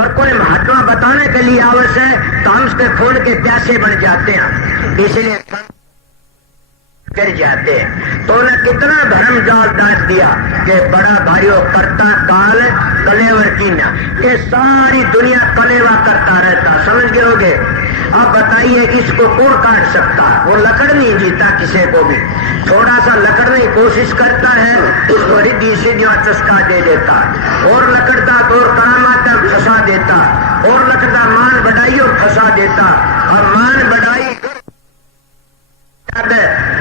और कोई महात्मा बताने के लिए आवश्यक है तो हम उसके खून के प्यासे बन जाते हैं, इसलिए कर जाते हैं। तो उन्हें कितना धर्म जाल डांट दिया कि बड़ा भाइयों करता काल कलेवर कीना, ये सारी दुनिया कलेवा करता रहता, समझ गए होगे। अब बताइए इसको कौन काट सकता? वो लकड़ नहीं जीता किसी को भी, थोड़ा सा लकड़ने की कोशिश करता है उसको रिद्धि सीढ़ियों चस्का दे देता, और लकड़ता तो और करामाता फंसा देता, और लकड़ता मान बढ़ाई और फंसा देता, और मान बढ़ाई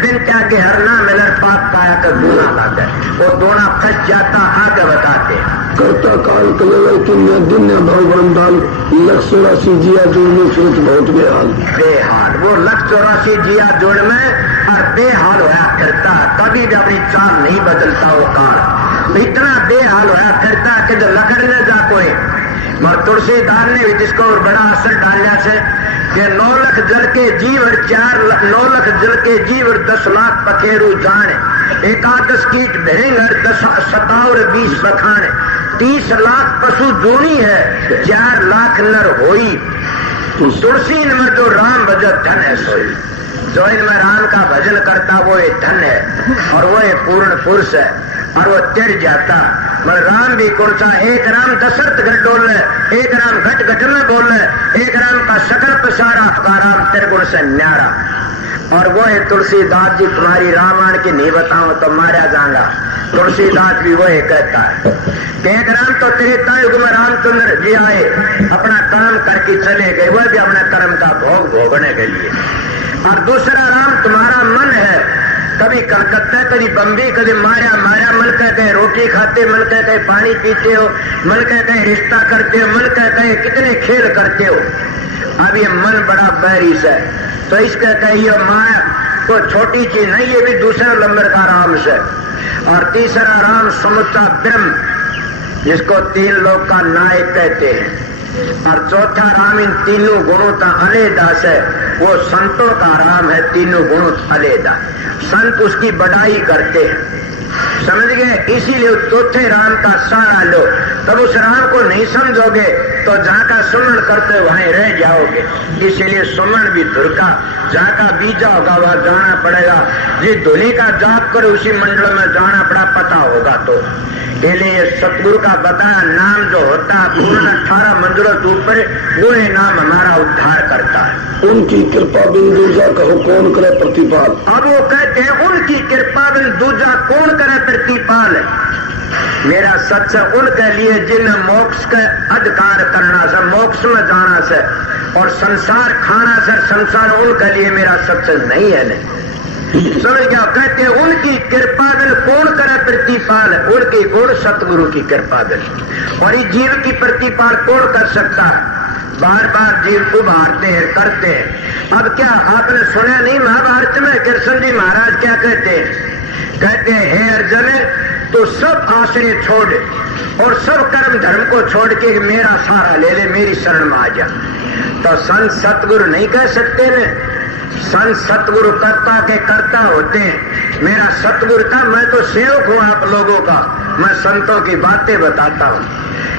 दिन त्यागे हर ना मिलर पाप पाया कर गुना लागे, वो दोना फंस जाता। आगे बताते करता काल कलेवर की दिन भगवान दाल लक्ष्य 84 जिया जोड़ में सोच बहुत बेहाल, वो लक्ष्य 84 जिया जोड़ में और बेहाल होया करता, कभी भी अपनी चाल नहीं बदलता वो काल, इतना बेहाल होया करता कि जो लकड़ने जा कोई। मगर तुलसीदास ने भी जिसको बड़ा असर डाला से कि 9 लाख जल के जीव 9 लाख जल के जीव 10 लाख पखेरु जाने, 11 कीट भेंगर 27 बखाने, 30 लाख पशु जोनी है 4 लाख नर होई, तुलसी में जो राम भजन धन है सोई। जो इनमें राम का भजन करता वो ये धन है और वो ये पूर्ण पुरुष है, और वो तिर जाता। मगर राम भी कौन सा? एक राम दशरथ घर डोल है, एक राम घट घट में बोल है, एक राम का सकल पसारा, आपका राम त्रिगुण से न्यारा। और वो है तुलसीदास जी, तुम्हारी रामायण की नहीं बताऊं तो मारा जाऊंगा। तुलसीदास भी वो कहता है कि एक राम तो त्रेता युग में रामचंद्र जी आए, अपना कर्म करके चले गए, वह भी अपने कर्म का भोग भोगने के लिए। और दूसरा राम तुम्हारा मन है, कभी कलकत्ता कभी बम्बई कभी मारा मन कहते रोटी खाते, मन कहते पानी पीते हो, मन कहते रिश्ता करते हो, मन कहते कितने खेल करते हो। अब ये मन बड़ा बैरिस है, तो इसका कहिए माया को छोटी चीज नहीं, ये भी दूसरा नंबर का राम से। और तीसरा राम समुद्र ब्रह्म, जिसको 3 लोग का नायक कहते हैं। और चौथा राम इन तीनों गुणों का अलेदा है, वो संतों का राम है, तीनों गुणों अलेदा। संत उसकी बड़ाई करते हैं, समझ गए। इसीलिए चौथे राम का सहारा लो, तब उस राम को नहीं समझोगे तो जहाँ का सुमरण करते वहीं रह जाओगे। इसीलिए सुमरण भी धुर का, जहाँ का बीजा होगा वह जाना पड़ेगा। जिस धुली का जाप करो उसी मंडल में जाना पड़ा, पता होगा तो। इसलिए सतगुरु का बताया नाम जो होता है पूर्ण 18 मंजिलों से ऊपर, वो ये नाम हमारा उद्धार करता है। उनकी कृपा बिन दूजा कहो कौन करे प्रतिपाल। अब वो कहते हैं उनकी कृपा बिन दूजा कौन करे प्रतिपाल। मेरा सच उनके लिए जिन मोक्ष का अधिकार करना से, मोक्ष में जाना से और संसार खाना से, संसार उनके लिए मेरा सच नहीं है। नहीं समझ गया? कहते हैं उनकी कृपा बिन कौन करे प्रतिपाल, उनकी गुण सतगुरु की कृपा बिन। और इस जीव की प्रतिपाल कौन कर सकता है? बार बार जीव उभारते हैं, करते हैं। अब क्या आपने सुना नहीं महाभारत में कृष्ण जी महाराज क्या कहते हैं? कहते हैं हे अर्जुन, तो सब आश्रय छोड़ और सब कर्म धर्म को छोड़ के मेरा सहारा ले ले, मेरी शरण में आ जा। तो संत सतगुरु नहीं कह सकते न? संत सतगुरु कर्ता के कर्ता होते हैं। मेरा सतगुरु था, मैं तो सेवक हूँ आप लोगों का, मैं संतों की बातें बताता हूँ।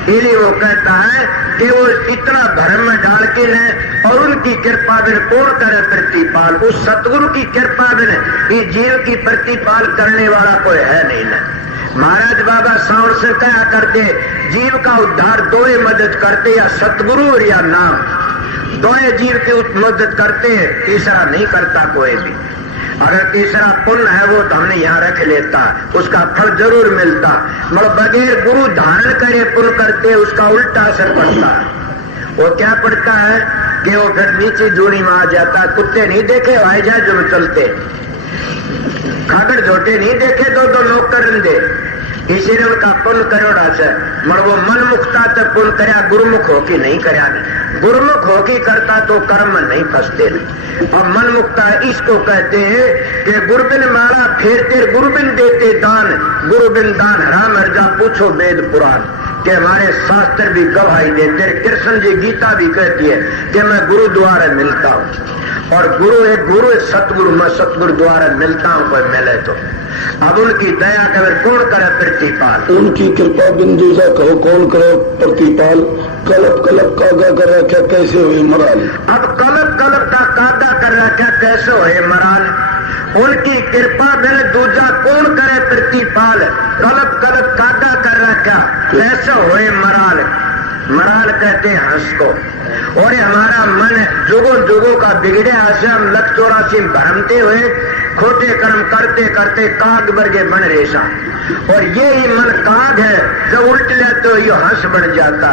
इसलिए वो कहता है कि वो इतना धर्म में डाल के न, और उनकी कृपा बिन कौन करे प्रतिपाल। उस सतगुरु की कृपा बिन ये जीव की प्रतिपाल करने वाला कोई है नहीं न। महाराज बाबा साउंड से कहा करते, जीव का उद्धार दोए मदद करते, या सतगुरु और या नाम, दोए जीव की मदद करते हैं, तीसरा नहीं करता कोई भी। अगर तीसरा पुण्य है वो तो हमने यहाँ रख लेता, उसका फल जरूर मिलता। मगर बगैर गुरु धारण करे पुण्य करते, उसका उल्टा असर पड़ता है। वो क्या पड़ता है कि वो फिर नीचे जोड़ी में आ जाता। कुत्ते नहीं देखे भाई जा जो चलते, खागर झोटे नहीं देखे तो लोग कर दे, इसीलिए उनका पुण्य करोड़ा से। मगर वो मन मुक्ता तो पुण्य करया, गुरुमुख होके नहीं करया। गुरुमुख होके करता तो कर्म में नहीं फंसते। और मन मुक्ता इसको कहते हैं कि गुरुबिन माला फेरते, गुरुबिन देते दान, गुरुबिन दान राम अर्जा पूछो वेद पुराण। कि हमारे शास्त्र भी गवाही देते, कृष्ण जी गीता भी कहती है कि मैं गुरु द्वारा मिलता हूँ। और गुरु एक सतगुरु, मैं सतगुरु द्वारा मिलता हूं, कोई मिले तो। अब उनकी दया कर कौन करे प्रतिपाल, उनकी कृपा बिंदु सा कहो कौन करे प्रतिपाल। कलप कलप कागा कर रखा कैसे हुई मराल, अब कलप कलप का कागा कर रखा कैसे हुए मराल। उनकी कृपा मिले दूजा कौन करे प्रतिपाल, कलप कलप कागा कर रखा कैसे हुए मराल। मराल कहते हैं हंस को। और हमारा मन जुगों जुगों का बिगड़े हंसे, हम 184 भ्रमते हुए खोटे कर्म करते करते काग वर्गे बन रेशा। और ये ही मन काग है, जब उल्ट ले तो ये हंस बन जाता।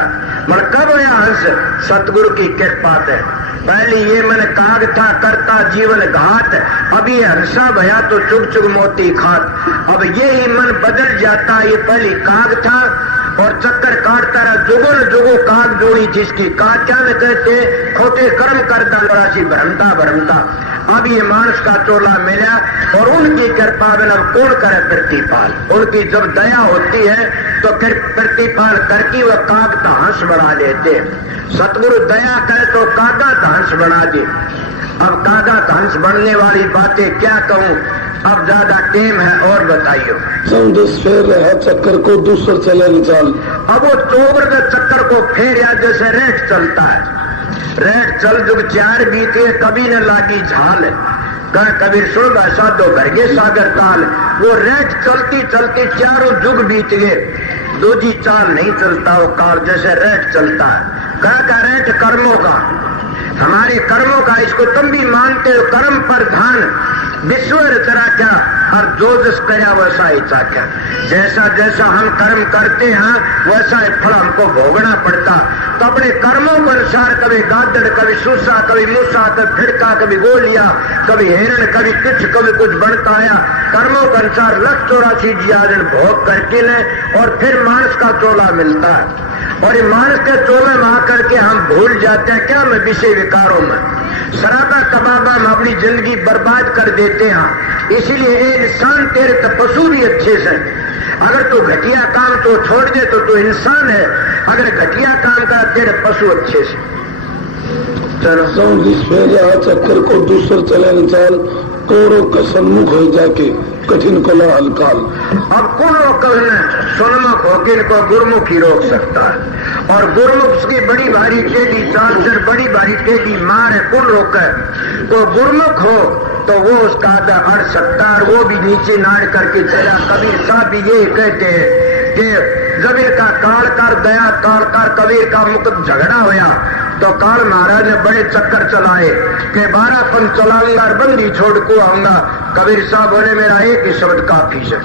मन कब होया हंस, सतगुरु की कृपा है। पहले ये मन काग था करता जीवन घात, अभी हंसा भया तो चुग चुग मोती खात। अब ये ही मन बदल जाता, ये पहले काग था और चक्कर काटता रहा, जुगो न जुगो काग जोड़ी जिसकी काचा में कहते खोटे कर्म करता राशि भ्रमता भ्रमता। अब ये मानस का चोला मिला और उनकी कृपा में अब कौन करे प्रतिपाल। उनकी जब दया होती है तो प्रतिपाल करके वह काग का हंस बना लेते। सतगुरु दया करे तो कागा का हंस बना दे। अब कागा का हंस बनने वाली बातें क्या कहूं, अब ज्यादा टेम है और बताइयो। समझ फेर रहा चक्कर को दूसर चले निकाल। अब वो चोबर के चक्कर को फेर या जैसे रेट चलता है, रेट चल जुग 4 बीते कभी न लागी झाल। कबीर सुन ऐसा दो भरगे सागर ताल। वो रेट चलती चलती 4 जुग बीत गए, दूजी चाल नहीं चलता वो काल जैसे रेट चलता है। का रेट कर्मों का, हमारे कर्मों का, इसको तुम भी मानते हो। कर्म पर ध्यान विश्व रचना क्या और जो जिस करा वैसा ही चाख्या। जैसा जैसा हम कर्म करते हैं वैसा ही फल हमको भोगना पड़ता। तो अपने कर्मों के अनुसार कभी गादड़, कभी सूसा, कभी मूसा, कभी फिड़का, कभी गोलिया, कभी हिरण, कभी कभी कुछ बनता आया। कर्मों के अनुसार 184 जियादन भोग करके ले और फिर मानस का चोला मिलता है। और ये मानस के चोले में आकर के हम भूल जाते हैं क्या, में विषय विकारों में शराबा कबाबा में अपनी जिंदगी बर्बाद कर देते हैं। इसीलिए इंसान तेरे तो पशु भी अच्छे से, अगर तू घटिया काम तो छोड़ दे तो तू इंसान है, अगर घटिया काम का तेरे पशु अच्छे से। चलो चक्कर को दूसर चले निकाल, कौड़ों का सम्मुख हो जाके कठिन को लाल काल। अब कौन सोनमुख होकर को गुरुमुख ही रोक सकता है। और गुरुमुख की बड़ी भारी टेढ़ी चाल से बड़ी भारी टेढ़ी मार है, कौन रोका है। तो गुरुमुख हो तो वो उसका आधा अड़ सकता और वो भी नीचे नाड़ करके चला। कबीर साहब भी ये कहते हैं कि जबीर का कालकार दया कालकार कबीर का मुकद झगड़ा होया तो काल महाराज ने बड़े चक्कर चलाए कि 12 पंथ चलाऊंगा और बंदी छोड़ को आऊंगा। कबीर साहब बोले मेरा एक ही शब्द काफी है।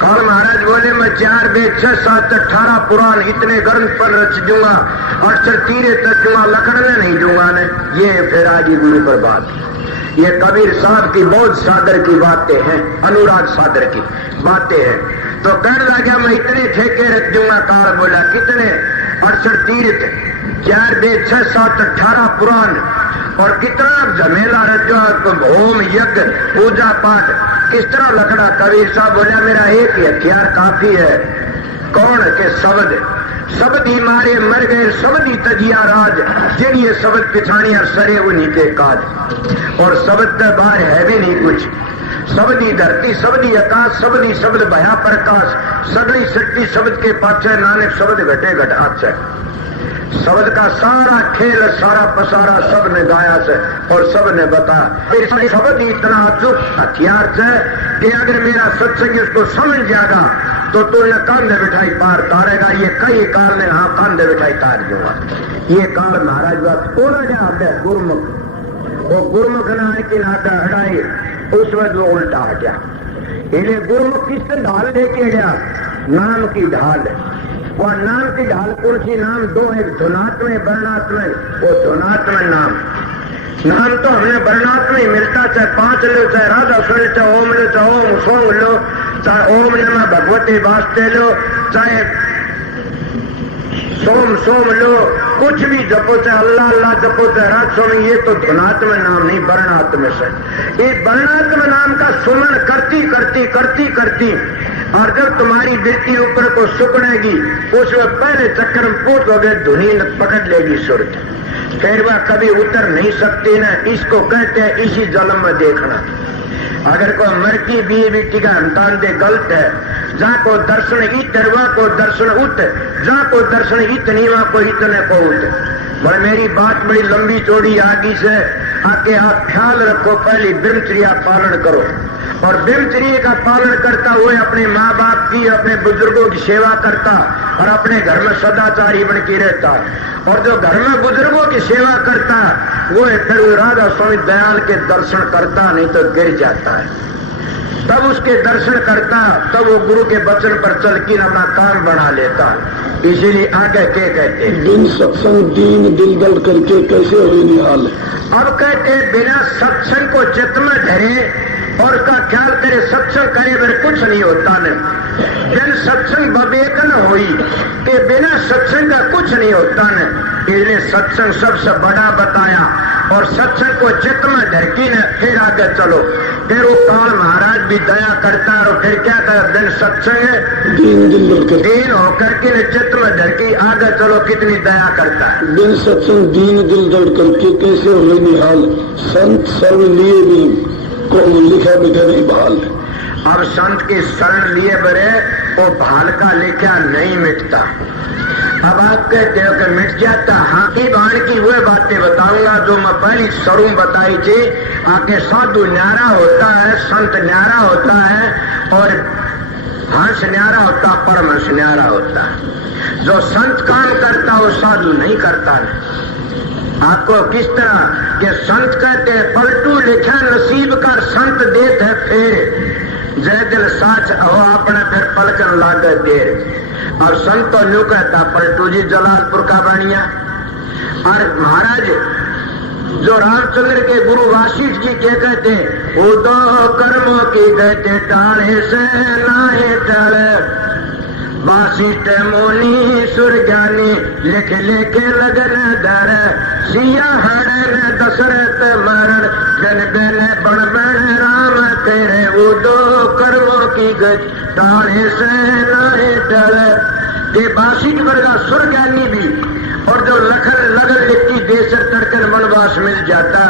काल महाराज बोले मैं 4 वेद 6 7 18 पुराण इतने ग्रंथ पर रच दूंगा और तीरे तक दूंगा, लखड़ने नहीं दूंगा ने। ये फिर आगे गुरु पर बात, ये कबीर साहब की बहुत सादर की बातें हैं, अनुराग सादर की बातें हैं। तो कहने लगा मैं इतने ठेके रख दूंगा। काल बोला कितने, 68 तीर्थ 4 वेद 6 7 18 पुराण और कितना झमेला रचो, होम यज्ञ पूजा पाठ किस तरह लखड़ा। कबीर साहब बोला मेरा एक ही हथियार काफी है। कौन के शब्द, शब्द ही मारे मर गए, शब्द ही तजिया राज, जिन्हें शब्द पिछानी और सरे उन्हीं के काज। और शब्द के बाहर है भी नहीं कुछ, शब्द ही धरती, शब्द ही आकाश, शब्द ही शब्द भया प्रकाश, सगली सृष्टि शब्द के पाछे, नानक शब्द घटे घटाच है। शब्द का सारा खेल सारा पसारा सब ने गाया से और सब ने बताया। शब्द ही इतना अचूक हथियार है कि अगर मेरा सत्संग उसको समझ जाएगा तो न कांधे बिठाई पार तारेगा। ये कई काल ने हाँ कांधे बिठाई तार दूंगा। ये काल महाराज बात बोला गुरुमुख, वो गुरुमुख ना है कि नाटा हटाई, उस वक्त वो उल्टा हटा। इन्हें गुरुमुख किससे ढाल लेके गया, नाम की ढाल। वह नाम की ढाल कौन सी, नाम 2 है, धुनात्मय वर्णात्मय। वो धुनात्मय नाम तो हमें वर्णात्मय मिलता, चाहे 5 लो, चाहे राधा सुन, चाहे ओम लो, चाहे ओम सोम लो, चाहे ओम नमः भगवती वास्ते लो, चाहे सोम लो, कुछ भी जपो, चाहे अल्लाह अल्लाह जपो, चाहे रात स्वामी, ये तो धुनात्मय नाम नहीं वर्णात्मय से। ये वर्णात्मय नाम का सुमन करती करती करती करती और जब तुम्हारी वृत्ति ऊपर को सुकड़ेगी उसमें पहले चक्कर में पूछोगे धुनी पकड़ लेगी सुरत। फिर वह कभी उतर नहीं सकती न। इसको कहते हैं इसी जन्म में देखना। अगर कोई मरकी बी बेटी का अंतान दे गलत है, जहाँ को दर्शन इत वहाँ को दर्शन उत, जहाँ को दर्शन इत नहीं वहाँ को इतने को उत। और मेरी बात बड़ी लंबी चौड़ी आगे से आके आप ख्याल रखो, पहली ब्रह्मचर्या पालन करो और ब्रह्मचर्य का पालन करता हुए अपने माँ बाप की, अपने बुजुर्गों की सेवा करता और अपने घर में सदाचारी बन के रहता। और जो घर में बुजुर्गों की सेवा करता वो फिर राधा स्वामी दयाल के दर्शन करता, नहीं तो गिर जाता है। तब उसके दर्शन करता, तब वो गुरु के वचन पर चल के अपना काम बना लेता। इसीलिए आगे क्या कहते हैं, बिन सत्संग दीन दिल दल करके कैसे हो निहाल। अब कहते बिना सत्संग को चित्त में धरे और का ख्याल करे, सत्संग करे फिर कुछ नहीं होता न। बिन सत्संग विवेक न हुई कि बिना सत्संग का कुछ नहीं होता न। इसलिए सत्संग सबसे बड़ा बताया और सत्संग को चित्त में धर के न फिर आगे चलो। फिर वो काल महाराज भी दया करता और फिर क्या कर, बिन सत्संग दीन होकर के चित्त में धर के आगे चलो, कितनी दया करता है। बिन सत्संग दीन दिल दल करके कैसे हो निहाल। संत सर्व लिए भी को लिखा बिखा नहीं बहाल। अब संत के शरण लिए बरे वो भाल का लिखा नहीं मिटता। अब आप कहते हो कि मिट जाता। हाँ की बाण की वह बातें बताऊंगा जो मैं पहली शुरू बताई थी। आके साधु न्यारा होता है, संत न्यारा होता है और हंस न्यारा होता, परमहंस न्यारा होता है। जो संत काम करता वो साधु नहीं करता है। आपको किस तरह के संत कहते हैं, पलटू लिखा नसीब का संत देत है फिर, जय दिल साच हो अपने फिर पलकन लागे देर। और संत तो न्यू कहता पलटू जी जलालपुर का बनिया। और महाराज जो रामचंद्र के गुरु वाशिष्ठ जी क्या कहते हैं, वो दो कर्मों की कहते टाले से नाहे टले। वाशिष्ठ मोनी सुर ज्ञानी लिख लेके लगन धर, सिया हरण दशरथ मरण बिन बिन बण बण राम तेरे। वो दो कर्मों की गति टाले से नाहे टले। ये वाशिष्ठ वर्गा सुर ज्ञानी भी और जो लखन लगन लिखती देश तड़कन वनवास मिल जाता।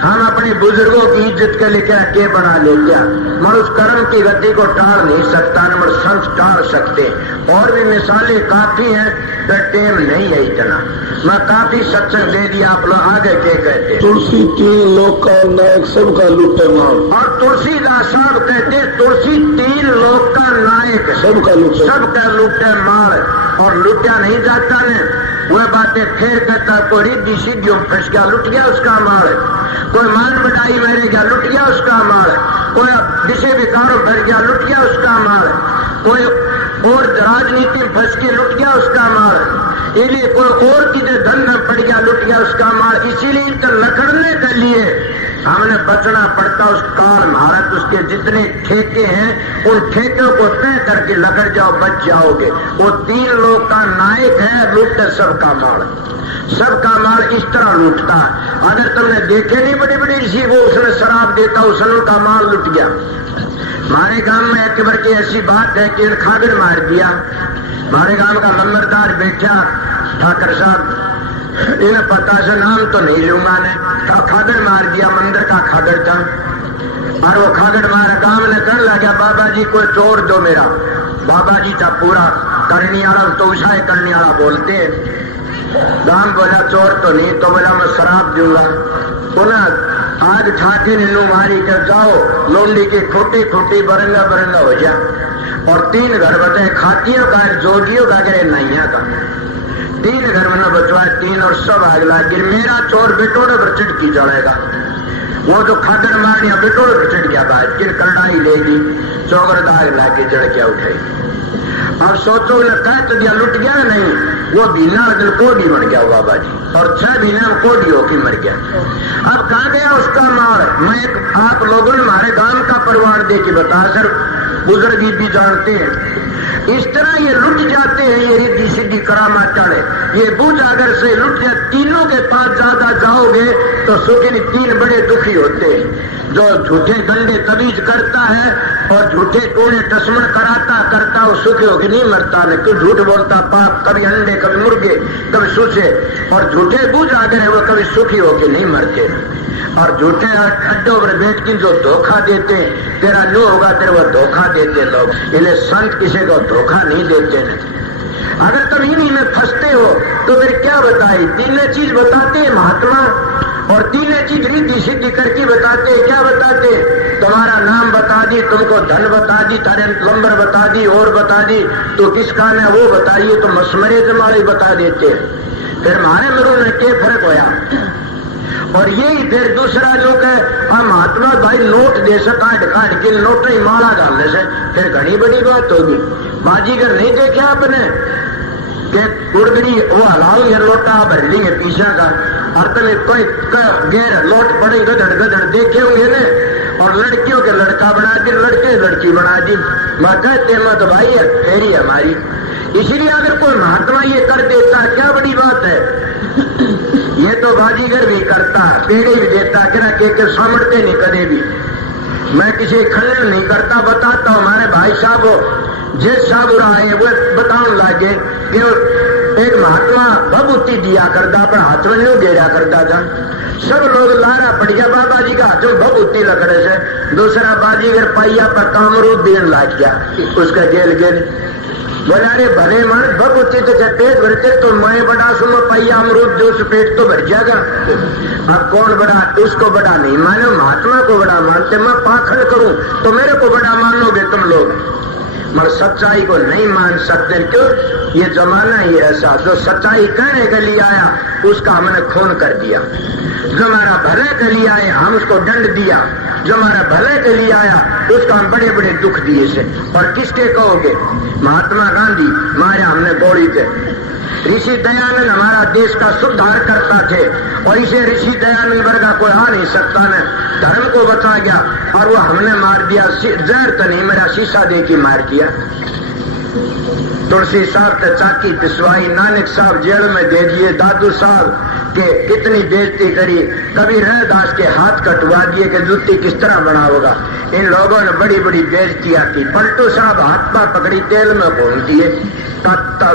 हम अपने बुजुर्गों की इज्जत के लिए क्या बना ले क्या, मनुष्य कर्म की गति को टाल नहीं सकता, न संत टाल सकते। और भी मिसालें काफी हैं, तो टेम नहीं है इतना। मैं काफी सत्संग दे दिया, आप लोग आगे क्या कहते। तुलसी तीन लोक का नायक सबका लुटे मार। और तुलसीदास साहब कहते तुलसी तीन लोक का नायक सबका लुटे मार। और लुटा नहीं जाता न, वह बातें फिर कहता। कोई रिद्धि सिद्धियों फंस गया, लुट गया उसका माल। कोई मान बढ़ाई मेरे गया, लुट गया उसका माल। कोई विषय विकारों फंस गया, लुट गया उसका माल। कोई और राजनीति में फंस के लुट गया उसका माल। इसलिए कोई और चीजें धन में पड़ गया, लुट गया उसका माल। इसीलिए इनका लकड़ने के लिए हमने बचना पड़ता। उस काल महाराज उसके जितने ठेके हैं उन ठेकों को तय करके लकड़ जाओ, बच जाओगे। वो तीन लोग का नायक है, लूटते सबका माल। सबका माल इस तरह लूटता। अगर तुमने देखे नहीं बड़े बड़े ऋषि, वो उसने शराब देता, उसने उनका माल लुट गया। हमारे गांव में एक बार की ऐसी बात है कि खागड़ मार दिया। हमारे गांव का नंबरदार बैठा ठाकर साहब, इन्हें पता से नाम तो नहीं लूंगा ने, खागड़ मार दिया। मंदिर का खागड़ था और वो खागड़ मारा। गांव ने कहने लगा बाबा जी कोई चोर दो मेरा। बाबा जी था पूरा करनी वाला, तो उषा करने वाला बोलते हैं। गांव बोला चोर तो नहीं, तो बोला मैं शराब दूंगा। पुनः आज ठाठी ने मारी कर जाओ, लोंडी की खोटी खोटी बरंगा बरंगा हो जा। और तीन घर बचे, खातियों का, जोगियों का, करे नैया का। तीन घर में न बचवाए, तीन और सब आग लागी। मेरा चोर बेटोड़े पर चिटकी जड़ेगा। वो जो खादर मारिया बेटोड़े पर चिट गया, बात किन करनाई लेगी, चौगर दाग लाके जड़ क्या उठेगी। अब सोचो न कह तो दिया, लुट गया नहीं, वो बीना दिल कोडी बन गया बाबा जी। और 6 महीना में कोडी होके मर गया। अब कहा गया उसका मार। मैं आप लोगों ने हमारे गांव का परिवार दे के बता सर, बुजुर्ग भी जानते हैं। इस तरह ये लुट जाते हैं, ये रिद्धि सिद्धि करामा चढ़े, ये बुझ अगर से लुट जाए, तीनों के पास ज्यादा जाओगे तो सुखी तीन बड़े दुखी होते हैं। जो झूठे गंडे तवीज करता है और झूठे टोने टसमन करता वो सुखी होकर नहीं मरता, नहीं क्यों झूठ बोलता पाप, कभी अंडे कभी मुर्गे कभी सूचे, और झूठे बुझ आ गए वो कभी सुखी होकर नहीं मरते। और झूठे अड्डों पर बैठ के जो धोखा देते, तेरा लो होगा तेरे वो धोखा देते लोग, इसलिए संत किसी को धोखा नहीं देते। अगर तुम इन्हीं में फंसते हो तो फिर क्या बताए, तीन चीज बताते हैं महात्मा, और तीन चीज रिद्धि सिद्धि करके बताते, क्या बताते, तुम्हारा नाम बता दी, तुमको धन बता दी, तारे नंबर बता दी, और बता दी, तो किस काम है वो बताइए, तो मसमरे जमाड़े बता देते। फिर हमारे मरू में क्या फर्क होया। और यही फिर दूसरा लोग है महात्मा भाई नोट दे काट के नोट ही माला डालने से फिर घनी बड़ी बात होगी। बाजीगर नहीं देखे आपने कि कुड़गड़ी वो हलाल ये लोटा भर लेंगे पीछा का, और तुम्हें कोई गैर लोट पड़े गदड़ देखे होंगे ने, और लड़कियों के लड़का बना दी, लड़के लड़की बना दी, मैं कहते मत भाई है फेरी हमारी। इसलिए अगर कोई महात्मा ये कर देता क्या बड़ी बात है। ये तो बाजीगर भी करता, पेड़े भी देता, के समझते नहीं कदे भी। मैं किसी खंडन नहीं करता, बताता हूँ हमारे भाई साहब जिस साहब रहा है वो बताने लगे कि एक महात्मा भभूति दिया करता पर हाथ में न्यू गेरा करता था। सब लोग लारा पड़ गया बाबा जी का हाथों भभूति लकड़े से। दूसरा बाजीगर पाइया पर कामरूद देने लग गया, उसका गेल बोला रे भले मन भभूति तो पेट भरते तो मैं बड़ा सुनो पाइया अमरूद जो पेट तो भर जाएगा। अब कौन बड़ा, उसको बड़ा नहीं मानो, महात्मा को बड़ा मानते। मैं पाखंड करूं तो मेरे को बड़ा मानोगे तुम लोग, मगर सच्चाई को नहीं मान सकते। क्यों, ये जमाना ही ऐसा, जो सच्चाई कहने के लिए आया उसका हमने खून कर दिया, जो हमारा भले के लिए आए हम उसको दंड दिया, जो हमारा भले के लिए आया उसका हम बड़े बड़े दुख दिए से। और किसके कहोगे, महात्मा गांधी माया हमने गोली के, ऋषि दयानंद हमारा देश का सुधार करता थे, और इसे ऋषि दयानंद वर्गा कोई आ नहीं सकता ने धर्म को बचा गया, और वो हमने मार दिया, जहर तो नहीं मेरा शीशा दे के मार दिया। तुलसी साहब के चाकी पिसवाई, नानक साहब जेल में दे दिए, दादू साहब के कितनी बेइज्जती करी, कबीर दास के हाथ कटवा दिए कि जूती किस तरह बनाओगा। इन लोगों ने बड़ी बड़ी बेइज्जती आती। पलटू साहब हाथ पा पकड़ी तेल में घूम दिए,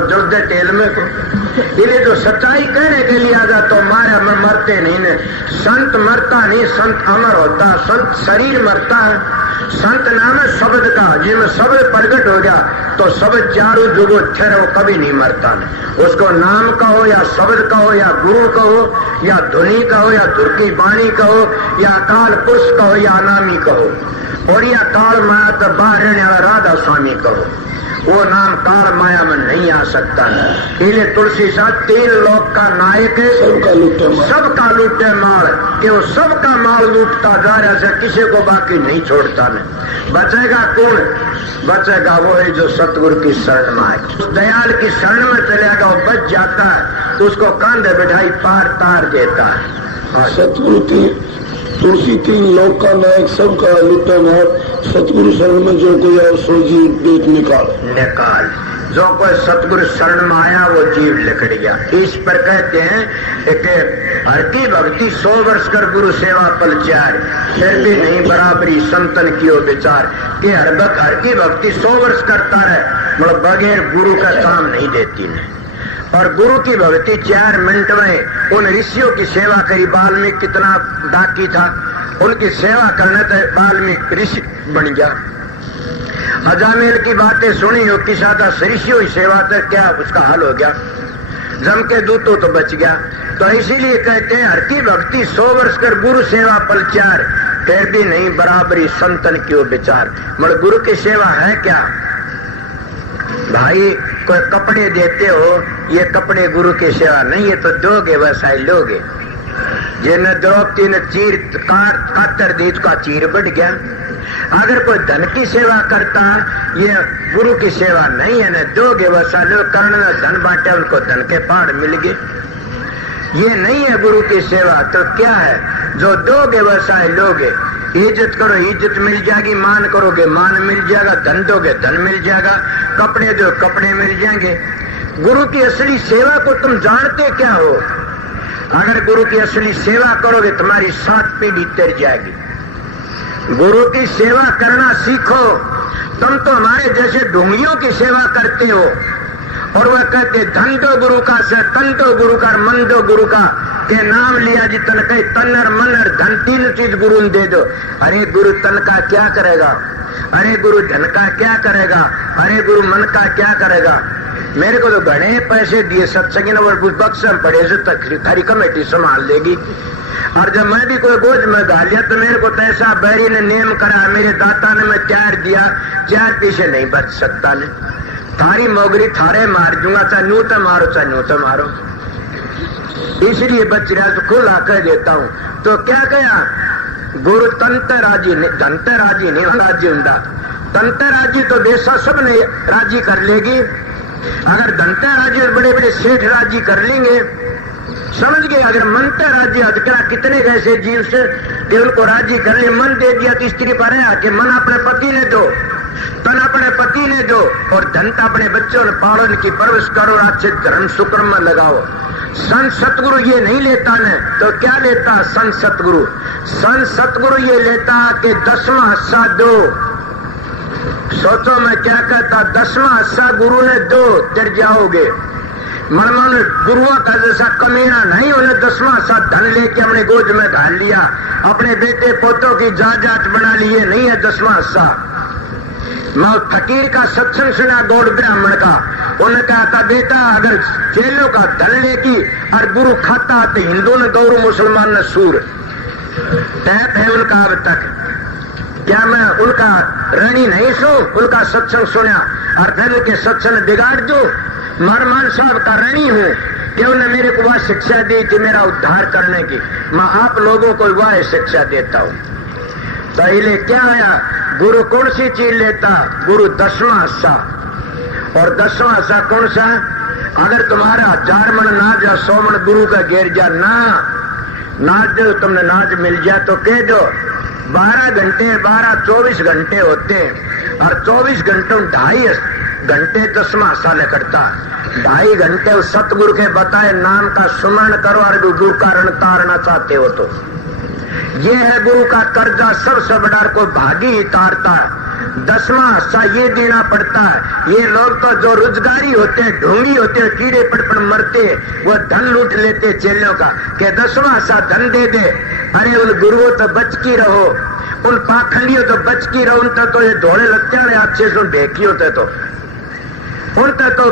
जुड़े तेल में को। इन्हें जो सच्चाई कहने के लिए आजा तो मारे में मरते नहीं ने। संत मरता नहीं, संत अमर होता, संत शरीर मरता है। संत नाम है शब्द का, जिसमें शब्द प्रकट हो गया तो शब्द चारों जुगो ठहरे, वो कभी नहीं मरता नहीं। उसको नाम कहो या शब्द कहो या गुरु कहो या धुनी कहो या धुर की वाणी कहो या अकाल पुरुष कहो या अनामी कहो, और या काल माया तो बाहर रहने वाला राधा स्वामी कहो, वो नाम काल माया में नहीं आ सकता। इसलिए तुलसी साहब 3 लोक का नायक है, सबका लूटे माल, कि वो सबका माल लूटता जा रहा है, किसी को बाकी नहीं छोड़ता नहीं। बचेगा कौन, बचेगा वो है जो सतगुरु की शरण में आए, उस दयाल की शरण में चलेगा, वो बच जाता है तो उसको कांधे बिठाई पार तार देता है। सतगुरु तुलसी 3 लोक का नायक, सबका लुटा मार, सतगुरु शरण में जो कोई और सो जीव देख निकाल। जो कोई सतगुरु शरण में आया वो जीव लिखड़ गया। इस पर कहते हैं कि हर की भक्ति 100 वर्ष कर गुरु सेवा पल चार, फिर भी नहीं बराबरी संतन की विचार। कि हर की भक्ति 100 वर्ष करता रहे, मतलब बगैर गुरु का काम नहीं देती नहीं। और गुरु की भक्ति 4 मिनट में उन ऋषियों की सेवा करी। वाल्मीकि कितना दाकी था, उनकी सेवा करने तक वाल्मीकि ऋषि बन गया। अजामेल की बातें सुनी, हो किसा था ऋषियों की सेवा तक क्या उसका हाल हो गया, जम के दूतों तो बच गया। तो इसीलिए कहते हैं हर की भक्ति 100 वर्ष कर गुरु सेवा पल चार, फिर भी नहीं बराबरी संतन की वो विचार। मगर गुरु की सेवा है क्या भाई, कोई कपड़े देते हो, ये कपड़े गुरु की सेवा नहीं है, तो दोगे वैसा ही लोगे। जिन्हें द्रौपदी ने चीर कातर दी, उसका चीर बढ़ गया। अगर कोई धन की सेवा करता, ये गुरु की सेवा नहीं है, न दोगे वैसा लोग, कर्ण ने धन बांटे उनको धन के पहाड़ मिल गए। ये नहीं है गुरु की सेवा, तो क्या है, जो दोगे वैसा ही लोगे। इज्जत करो इज्जत मिल जाएगी, मान करोगे मान मिल जाएगा, धन दोगे धन मिल जाएगा, कपड़े दो कपड़े मिल जाएंगे। गुरु की असली सेवा को तुम जानते क्या हो? अगर गुरु की असली सेवा करोगे तुम्हारी 7 पीढ़ी तर जाएगी। गुरु की सेवा करना सीखो। तुम तो हमारे जैसे ढोंगियों की सेवा करते हो और वह कहते धन दो गुरु का से तन दो गुरु का मन दो गुरु का के नाम लिया जी तन कहे तन और मन और धन 3 चीज गुरु ने दे दो। अरे गुरु तन का क्या करेगा? अरे गुरु धन का क्या करेगा? अरे गुरु मन का क्या करेगा? मेरे को तो बड़े पैसे दिए सत्संगी ने बक्सम पड़े से थारी कमेटी संभाल लेगी। और जब मैं भी कोई बोझ में गा लिया तो मेरे को तो ऐसा बैरी ने नेम करा, मेरे दाता ने मैं 4 दिया, 4 पीछे नहीं बच सकता ने। थारी मोगरी थारे मार दूंगा, चाहे न्यू तो मारो चाहे न्यू तो मारो, इसलिए बच रहा तो खुला कह देता हूं। तो क्या कहा? गुरु तंत्र राजी नहीं, धनते राजी नहीं राजी हुंदा। तंत्र राजी तो देशा सब ने राजी कर लेगी। अगर धनते राजी और बड़े बड़े सेठ राजी कर लेंगे, समझ गए? अगर मनते राजी अधकरा कितने कैसे जीव से कि उनको राजी कर ले। मन दे दिया तो स्त्री पर है कि मन अपने पति ने दो, तन अपने पति ने दो और धनता अपने बच्चों ने पालो, इनकी परवरिश करो, अच्छे धर्म सुकर्म में लगाओ। संत सतगुरु ये नहीं लेता ने तो क्या लेता? संत सतगुरु ये लेता कि 10वां हिस्सा दो। सोचो मैं क्या कहता, 10वां हिस्सा गुरु ने दो, तिर जाओगे। मनमोहन गुरुओं का जैसा कमीना नहीं, उन्हें 10वां हिस्सा धन लेके अपने गोद में डाल लिया, अपने बेटे पोतों की जायदाद बना लिए, नहीं है 10वां हिस्सा। मैं फकीर का सत्संग सुना गौड़ ब्राह्मण का, उन्होंने कहा था बेटा अगर चेलों का धन लेगी और गुरु खाता तो हिंदू ने गौरू मुसलमान ने सूर। टैप है उनका अब तक। क्या मैं उनका ऋणी नहीं सो? उनका सत्संग सुना और फिर उनके सत्संग बिगाड़ दो? मरमान साहब का ऋणी हूं कि उन्होंने मेरे को वह शिक्षा दी थी मेरा उद्धार करने की। मैं आप लोगों को वह शिक्षा देता हूं। पहले क्या आया? गुरु कौन सी चीज लेता? गुरु 10वां हिस्सा। और 10वां हिस्सा कौन सा? अगर तुम्हारा 1000 मन नाज या 100 मन गुरु का घेर जा ना नाच दो, तुमने नाच मिल जाए तो कह दो 12 घंटे 24 घंटे होते और 24 घंटों 2.5 घंटे 10वां हिस्सा करता। 2.5 घंटे उस सतगुरु के बताए नाम का सुमरण करो और गुरु का ऋण तारना चाहते हो तो ये है गुरु का कर्जा। सबसे बड़ा को भागी ही तारता है। 10वां हिस्सा ये देना पड़ता है। ये लोग तो जो रोजगारी होते हैं, ढोंगी होते हैं, कीड़े पड़ मरते, वो धन लूट लेते चेलों का कि 10वां हिस्सा धन दे दे। अरे उन गुरुओं तो बच की रहो, उन पाखंडियों तो बच की रहो। उनका तो ये धोड़े लगते हैं अच्छे से देखी होते तो उनका तो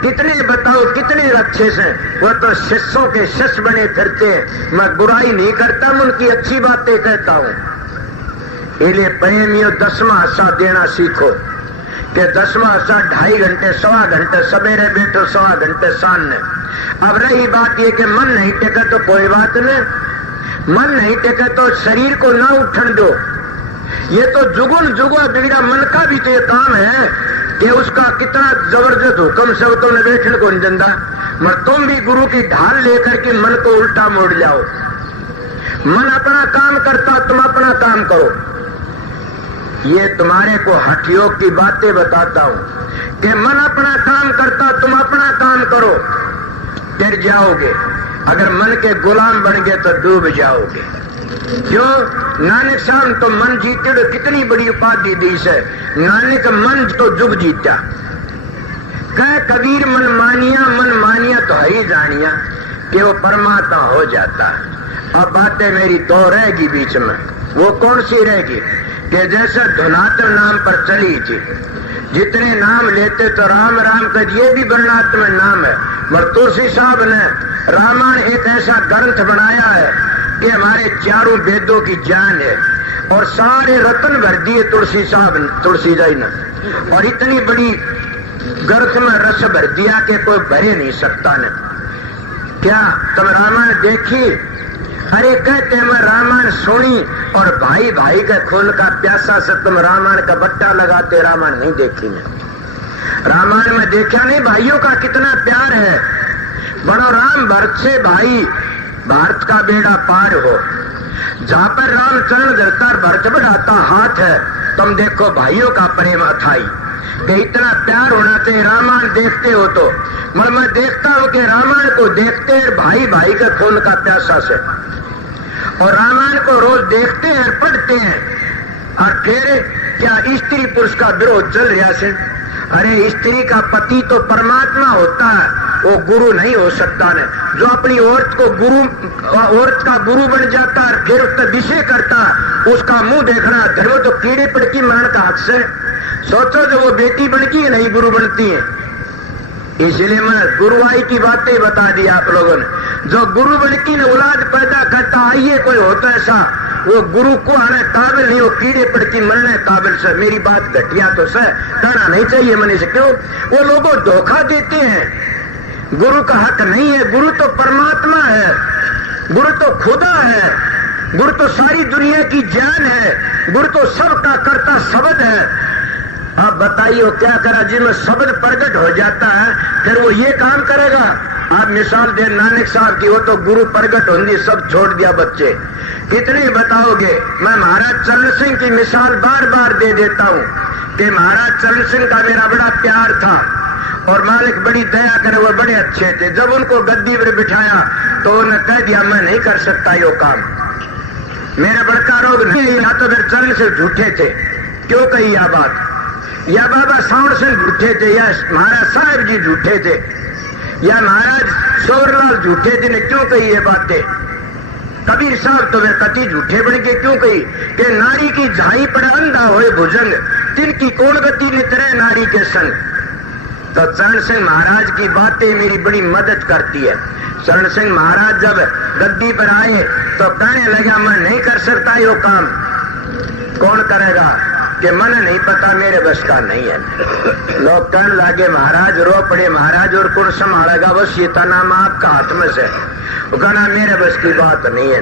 कितने बताओ कितने अच्छे से, वो तो शिष्यों के शिष्य बने फिरते। मैं बुराई नहीं करता, मैं उनकी अच्छी बातें कहता हूं। इसलिए प्रेमियों 10वां हिस्सा देना सीखो कि 10वां हिस्सा 2.5 घंटे 1.25 घंटे सवेरे बैठो, 1.25 घंटे सामने। अब रही बात ये कि मन नहीं टेके तो कोई बात नहीं, मन नहीं टेके तो शरीर को ना उठन दो। ये तो जुगुन जुगुआ बिगड़ा मन का भी तो ये काम है कि उसका कितना जबरदस्त हुक्म सब तो बैठने को नहीं देता। मगर तुम भी गुरु की ढाल लेकर के मन को उल्टा मोड़ जाओ। मन अपना काम करता, तुम अपना काम करो। ये तुम्हारे को हठ योग की बातें बताता हूं कि मन अपना काम करता, तुम अपना काम करो, गिर जाओगे। अगर मन के गुलाम बन गए तो डूब जाओगे। क्यों? नानक साहब तो मन जीते तो कितनी बड़ी उपाधि दी से। नानक मन तो जुग जीता। कह कबीर मन मानिया तो है ही जानिया कि वो परमात्मा हो जाता है। अब बातें मेरी दो रहेगी बीच में। वो कौन सी रहेगी कि जैसे धुनात्म नाम पर चली थी, जितने नाम लेते तो राम राम का, ये भी वर्णात्मक नाम है। मगर तुलसी साहब ने रामायण एक ऐसा ग्रंथ बनाया है कि हमारे चारों वेदों की जान है और सारे रत्न भर दिए तुलसी जी ने। और इतनी बड़ी ग्रंथ में रस भर दिया कि कोई भरे नहीं सकता ने। क्या तुम रामायण देखी? अरे कहते मैं रामायण सुनी और भाई भाई के खून का प्यासा से तुम रामायण का बट्टा लगाते। रामायण नहीं देखी ने। रामायण में देखा नहीं भाइयों का कितना प्यार है। बड़ो राम भरत से भाई, भारत का बेड़ा पार हो। जहां पर रामचरण धरता भरत बढ़ाता हाथ है, तुम देखो भाइयों का प्रेम अथाई कि इतना प्यार होना चाहिए। रामायण देखते हो तो मैं देखता हूं कि रामायण को देखते हैं भाई भाई के खून का प्यासा से, और रामायण को रोज देखते हैं पढ़ते हैं, और फिर क्या स्त्री पुरुष का विरोध चल रहा है। अरे स्त्री का पति तो परमात्मा होता है, वो गुरु नहीं हो सकता ने। जो अपनी औरत का गुरु बन जाता है फिर उसका विषय करता है, उसका मुंह देखना धर्म तो कीड़े पड़की मरण का हक से। सोचो जो वो बेटी बनती है नहीं गुरु बनती है। इसलिए मैं गुरुआई की बातें बता दी आप लोगों ने। जो गुरु बनकी ने औलाद पैदा करता आइए कोई होता ऐसा, वो गुरु को आने काबिल नहीं, वो कीड़े पड़की मरने काबिल से। मेरी बात घटिया तो सर कहना नहीं चाहिए मनी से, क्यों वो लोगों धोखा देते हैं। गुरु का हक नहीं है, गुरु तो परमात्मा है, गुरु तो खुदा है, गुरु तो सारी दुनिया की जान है, गुरु तो सबका करता शब्द है। आप बताइए क्या करा जिसमें शब्द प्रकट हो जाता है फिर वो ये काम करेगा। आप मिसाल दे नानक साहब की, वो तो गुरु प्रकट होंगी सब छोड़ दिया बच्चे, कितने बताओगे। मैं महाराज चरण सिंह की मिसाल बार बार दे देता हूँ कि महाराज चरण सिंह का मेरा बड़ा प्यार था और मालिक बड़ी दया करे, वो बड़े अच्छे थे। जब उनको गद्दी पर बिठाया तो उन्होंने कह दिया मैं नहीं कर सकता यो काम, मेरा बड़का रोग नहीं। या तो फिर चरण सिंह झूठे थे, क्यों कही यह बात, या बाबा सावण सिंह झूठे थे, या महाराज साहब जी झूठे थे, या महाराज सोरलाल झूठे थे ने क्यों कही ये बातें। कबीर साहब तो वे कति झूठे बन के क्यों कही कि नारी की झाई पर अंधा होए भुजंग, तिनकी कौन गति नितरे नारी के संग। तो चरण सिंह महाराज की बातें मेरी बड़ी मदद करती है। चरण सिंह महाराज जब गद्दी पर आए तो कहने लगा मैं नहीं कर सकता यो काम, कौन करेगा कि मन नहीं पता मेरे बस का नहीं है। लोग कहने लगे महाराज रो पड़े, महाराज और कौन संभालेगा, बस ये नाम आपका हाथ में से। वो कहना मेरे बस की बात नहीं है।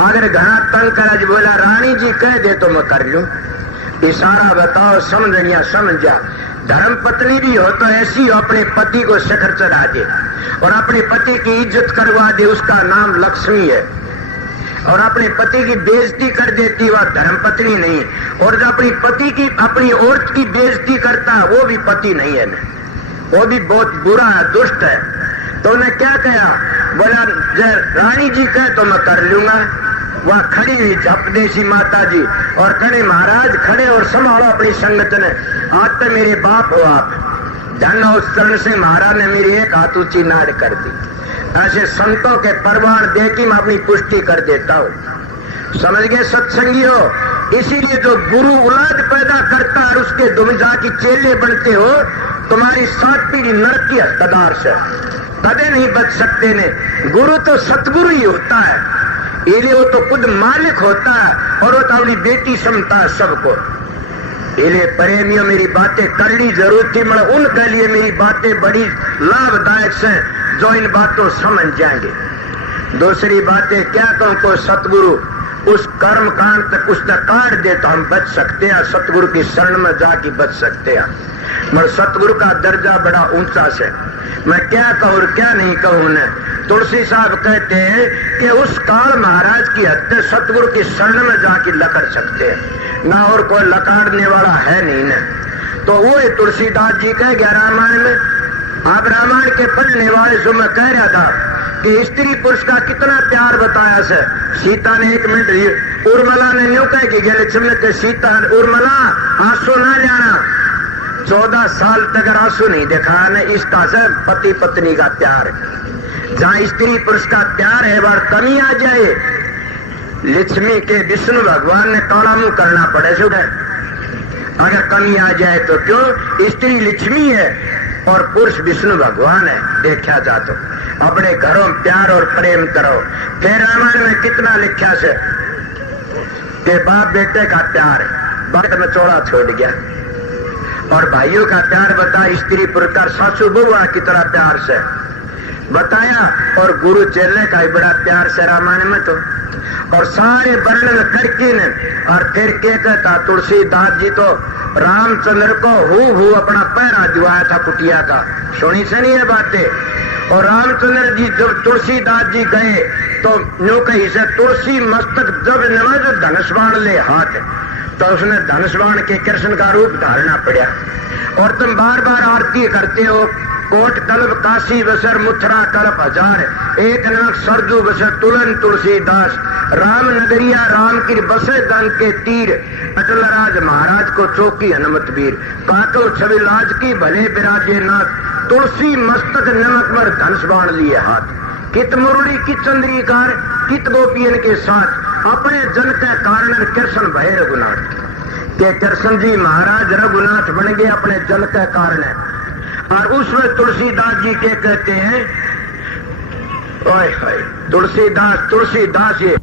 अगर घना तंग कर बोला रानी जी कह दे तो मैं कर लूं, इशारा बताओ समझ या समझ जा। धर्म पत्नी भी हो तो ऐसी हो अपने पति को शिखर चढ़ा दे और अपने पति की इज्जत करवा दे, उसका नाम लक्ष्मी है। और अपने पति की बेइज्जती कर देती वह धर्म पत्नी नहीं, और जो अपनी पति की अपनी औरत की बेइज्जती करता है वो भी पति नहीं है, वो भी बहुत बुरा है, दुष्ट है। तो उन्हें क्या कहा, बोला रानी जी कहे तो मैं कर लूंगा। वह खड़ी हुई अपदेशी माता जी और कहने महाराज खड़े और संभालो अपनी संगत ने, आज तो मेरे बाप हो आप। धन उस चरण सिंह महाराज ने मेरी एक हाथ ऊंची नाड़ कर दी। ऐसे संतों के परवान दे की मैं अपनी पुष्टि कर देता हूँ। समझ गए सत्संगियों, इसीलिए जो गुरु औलाद पैदा करता है उसके दुमजा की चेले बनते हो, तुम्हारी 7 पीढ़ी नरक की हकदार से कदे नहीं बच सकते ने। गुरु तो सतगुरु ही होता है, इसलिए वो तो खुद मालिक होता है और वो तो अपनी बेटी समझता है सबको। इसलिए प्रेमियों मेरी बातें करनी जरूर थी, मैं उनके लिए मेरी बातें बड़ी लाभदायक से जो इन बातों समझ जाएंगे। दूसरी बातें क्या कहूं, को सतगुरु उस कर्म कांड तक उसने काट दे तो हम बच सकते हैं, सतगुरु की शरण में जाके बच सकते हैं। मगर सतगुरु का दर्जा बड़ा ऊंचा से, मैं क्या कहूं और क्या नहीं कहूं ने। तुलसी साहब कहते हैं कि उस काल महाराज की हत्या सतगुरु की शरण में जाके लकड़ सकते हैं, ना और कोई लकाड़ने वाला है नहीं ने। तो वो तुलसीदास जी कह गया रामायण में। आप रामायण के पढ़ने वाले जो मैं कह रहा था कि स्त्री पुरुष का कितना प्यार बताया से। सीता ने 1 मिनट उर्मिला ने न्यू कह के गया लक्ष्मण सीता उर्मिला आंसू ना जाना, 14 साल तक आंसू नहीं देखा ने। इसका से पति पत्नी का प्यार, जहां स्त्री पुरुष का प्यार है वह कमी आ जाए। लक्ष्मी के विष्णु भगवान ने काला मुंह करना पड़े सुधे अगर कमी आ जाए तो, क्यों स्त्री लक्ष्मी है और पुरुष विष्णु भगवान है। देखा जा तो अपने घरों में प्यार और प्रेम करो। फिर रामायण में कितना लिखा से कि बाप बेटे का प्यार है, बात में चौड़ा छोड़ गया। और भाइयों का प्यार बता, स्त्री पुरुष का सासू बुआ की तरह प्यार से बताया, और गुरु चेले का ही बड़ा प्यार से रामायण में तो। और सारे वर्णन करके ने और फिर क्या कहता तुलसीदास जी तो रामचंद्र को हू अपना पैरा दिवाया था कुटिया का। सुनी से नहीं है बातें। और रामचंद्र जी जब तुलसीदास जी गए तो न्यू कही से तुलसी मस्तक जब नमज धनुष बाण ले हाथ, तो उसने धनुष बाण के कृष्ण का रूप धारना पड़ा। और तुम बार बार आरती करते हो, कोट कल्प काशी बसर मुथरा कल्प हजार, एक नाक सरजू बसर तुलन तुलसीदास, राम नगरिया राम की बसे दन के तीर, अटल राज महाराज को चौकी हनुमत वीर, काटो छवि लाज की भले बिराजे नाथ, तुलसी मस्तक नमक पर धनुष बाण लिए हाथ। कित मुरली कित चंद्रिकार कित गोपियन के साथ, अपने जन के कारण कृष्ण भय रघुनाथ, के कृष्ण जी महाराज रघुनाथ बन गए अपने जन के कारण। और उसमें तुलसीदास जी के कहते हैं, ओए तुलसीदास ये